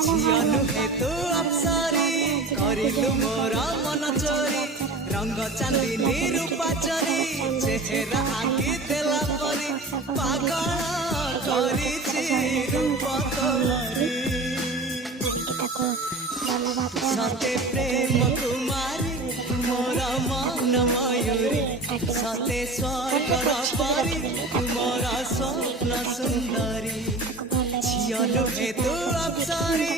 ଝିଅ ନୁହେଁ ତୁ ଅପ୍ସରୀ କରିଲୁ ମୋର ମନ ଚୋରି ରଙ୍ଗ ଚାନ୍ଦିନୀ ରୂପା ଚୋରି ଚେହେରା ଆଙ୍କି ଦେଲା ପରି ପାଗଳ କରିଛି ରୂପ ତୋରି ସତେ ପ୍ରେମ କୁମାରୀ ମୋର ମନ ମୟୂରୀ ସତେ ସ୍ୱର୍ଗର ପରି ମୋର ସ୍ୱପ୍ନ ସୁନ୍ଦରୀ ଝିଅ ନୁହେଁ ତୁ ଅପ୍ସରୀ।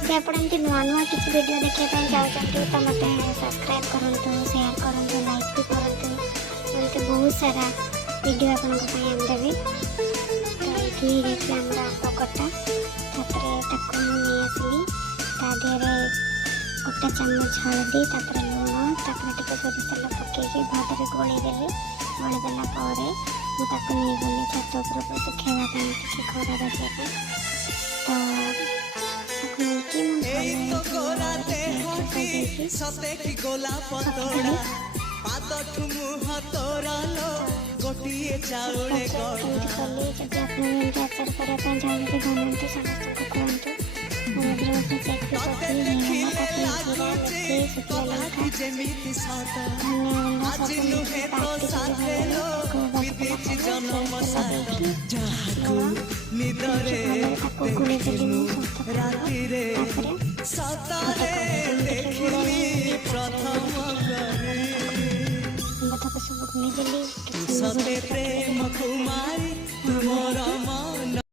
ଯଦି ଆପଣ ଏମିତି ନୂଆ ନୂଆ କିଛି ଭିଡ଼ିଓ ଦେଖିବା ପାଇଁ ଚାହୁଁଛନ୍ତି ତ ମୋତେ ସବସ୍କ୍ରାଇବ୍ କରନ୍ତୁ, ସେୟାର କରନ୍ତୁ, ଲାଇକ୍ ବି କରନ୍ତୁ। ଏମିତି ବହୁତ ସାରା ଭିଡ଼ିଓ ଆପଣଙ୍କ ପାଇଁ ଆମେ ଦେବି। ତ ଏଇଠି ହେଇଯାଇଛି ଆମର ଆମ୍ବ କଟା, ତାପରେ ତାକୁ ମୁଁ ନେଇ ଆସିଲି, ତା ଦେହରେ ଗୋଟେ ଚାମଚ ହଳଦୀ, ତାପରେ ଲୁଣ, ତାପରେ ଟିକେ ସୋରିଷ ତେଲ ପକାଇକି ଭାତରେ ଗୋଳେଇ ଦେଲି। ଗୋଳେଇ ଦେଲା ପରେ ମୁଁ ତାକୁ ନେଇଗଲି ଛାତ ଉପରକୁ ଶୁଖାଇବା ପାଇଁ, କିଛି ଖରା ରଖିବା ପାଇଁ। ତ ସତେ କି ଗୋଲା ପତୋଡ଼ା ପାଦଠୁ ମୁହଁ ତୋରା ଲୋ ଗୋଟିଏ ଚାଉଳେ ଯଦି ଆପଣ ଏମିତି ଆଚାର କରିବା ପାଇଁ ଚାହୁଁଛନ୍ତି ବନାନ୍ତୁ, ସମସ୍ତଙ୍କୁ କୁହନ୍ତୁ। ରାତିରେ ସତରେ ଦେଖିଲି ପ୍ରଥମ ସତେ ପ୍ରେମ କୁମାରୀ ତୁମର